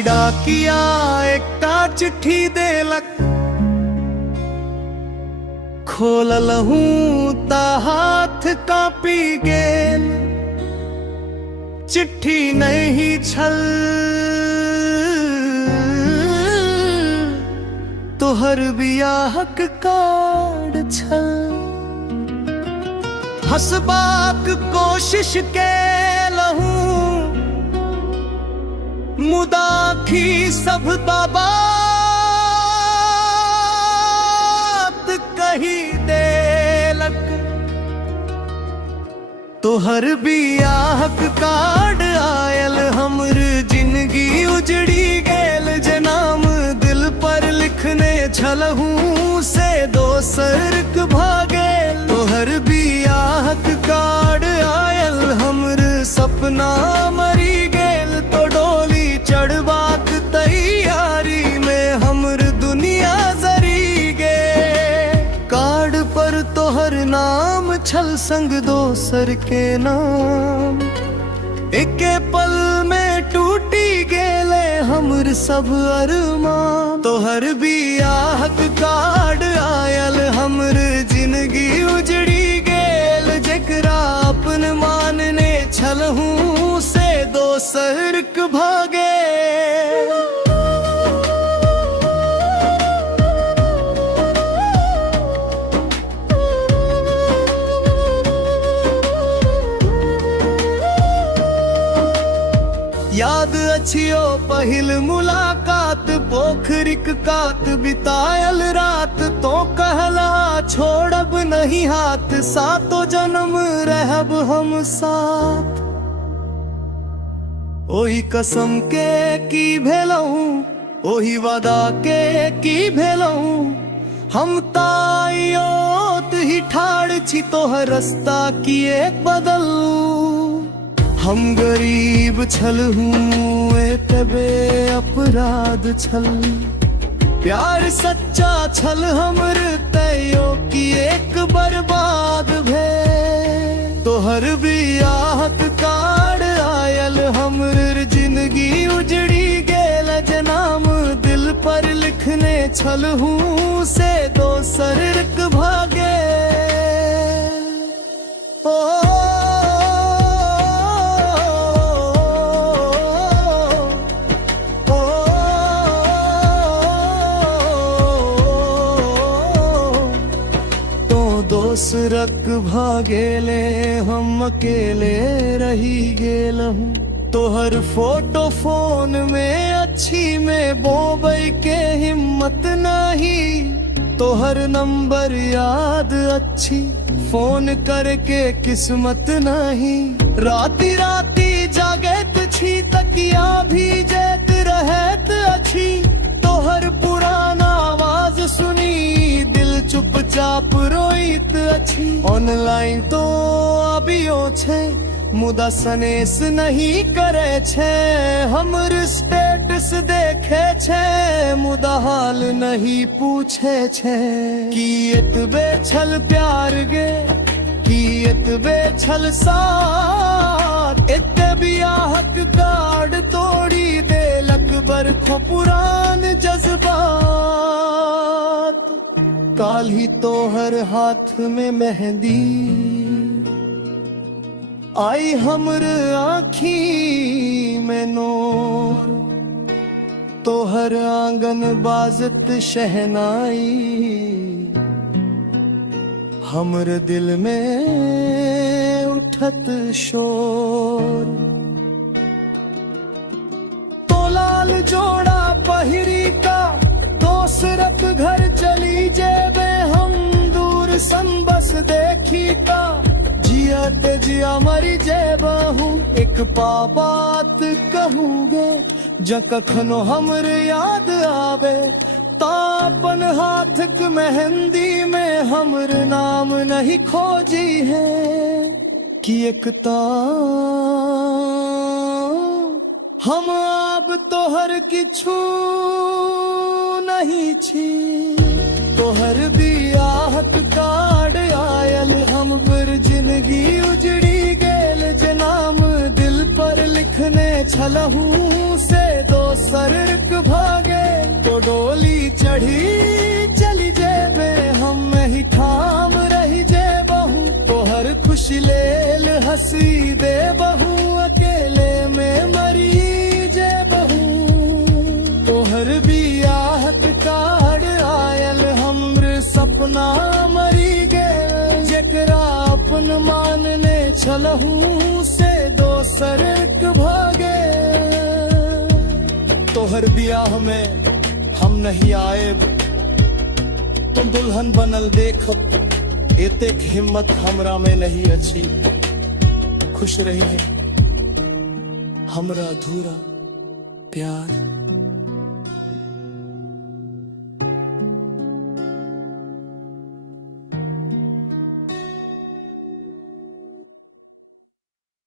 आई डाकिया एकटा चिट्ठी देलक, खोल लहूं ता हाथ कांपी गेल। चिट्ठी नहीं छल तोहर बियाहक कार्ड छल। हंसबाक कोशिश केलहूं मुदा की सब बात कही देलक। तोहर बियाहक कार्ड आयल हमर जिंदगी उजड़ी गेल। जे नाम दिल पर लिखने छलहूं से दोसर क भागेल। तोहर बियाहक कार्ड आयल हमर सपना मरी गेल। तो डोली चढ़बाक तैयारी में हमर दुनिया जरी गे। कार्ड पर तोहर नाम छल संग दोसर के नाम। एके पल में टूटी गेले हमर सब अरमान। तोहर बियाहक कार्ड आयल हमर जिंदगी उजड़ी गेल। जेकरा अपन मानने छलहूं से दोसर क भागे। याद अछियो पहिल मुलाकात, पोखरिक कात बितायल रात। तो कहला छोड़ब नहीं हाथ, सातो जन्म रहब हम साथ। ओही कसम के की भेलहूं, ओही वादा के की भेलहूं। हम ताइयोत ही ठाड़ छी तोहर रास्ता किए बदलू। हम गरीब छलहूं एतबे अपराध छल। प्यार सच्चा छल हमर तैयो की एक बर्बाद भे। तोहर बियाहक कार्ड आयल हमर जिंदगी उजड़ी गेल। जे नाम दिल पर लिखने छलहूं से दोसर क भागे। ओ दोसरक भागेले हम अकेले रही गेलहूं। तोहर फोटो फोन में अच्छी में बोबई के हिम्मत नहीं। तोहर नंबर याद अच्छी फोन करके किस्मत नहीं। राती राती जागत छी तकिया भी जेत रहत अच्छी। तोहर पुराना आवाज सुनी दिल चुपचाप रोइत अछि। ऑनलाइन तो अभियो छे मुदा सनेस नहीं करे छे। हमर स्टेटस देखे छे मुदा हाल नहीं पूछे छे। की एतबे छल प्यार गे, की एतबे छल साथ। एते बियाहक कार्ड तोड़ी देलक बरखों पुरान जज्बात। काल्हि तोहर हाथ में मेहंदी आई हमर आँखी में नूर। तोहर आंगन बाजत शहनाई हमर दिल में उठत शोर। तो लाल जोड़ा पहिरी का दोसरक घर चली जेबे हम दूर सन बस देखी का। जियत जिया मरी जेबहू एक बात कहूँगे। ज कखनो हमर याद आवे तापन हाथक मेहंदी में हमर नाम नहीं खोजी है। कि एकता हम अब तोहर किछु नहीं छी। तोहर बियाहक कार्ड आयल हमर जिंदगी उजड़ी गेल। जे नाम दिल पर लिखने छलहूं से दोसर चढ़ी चली जेबे हम ही ठाम रही जे बहू तोहर खुशी लेल हंसी दे बहू अकेले में मरी जे बहू तोहर बियाहत कार्ड आयल हमर सपना मरी गेल जेकरा अपन मानने छलहू से दोसर के भागे तोहर बियाह में हम नहीं आए तुम दुल्हन बनल देखब एतेक हिम्मत हमरा में नहीं अच्छी खुश रही है हमरा अधूरा प्यार।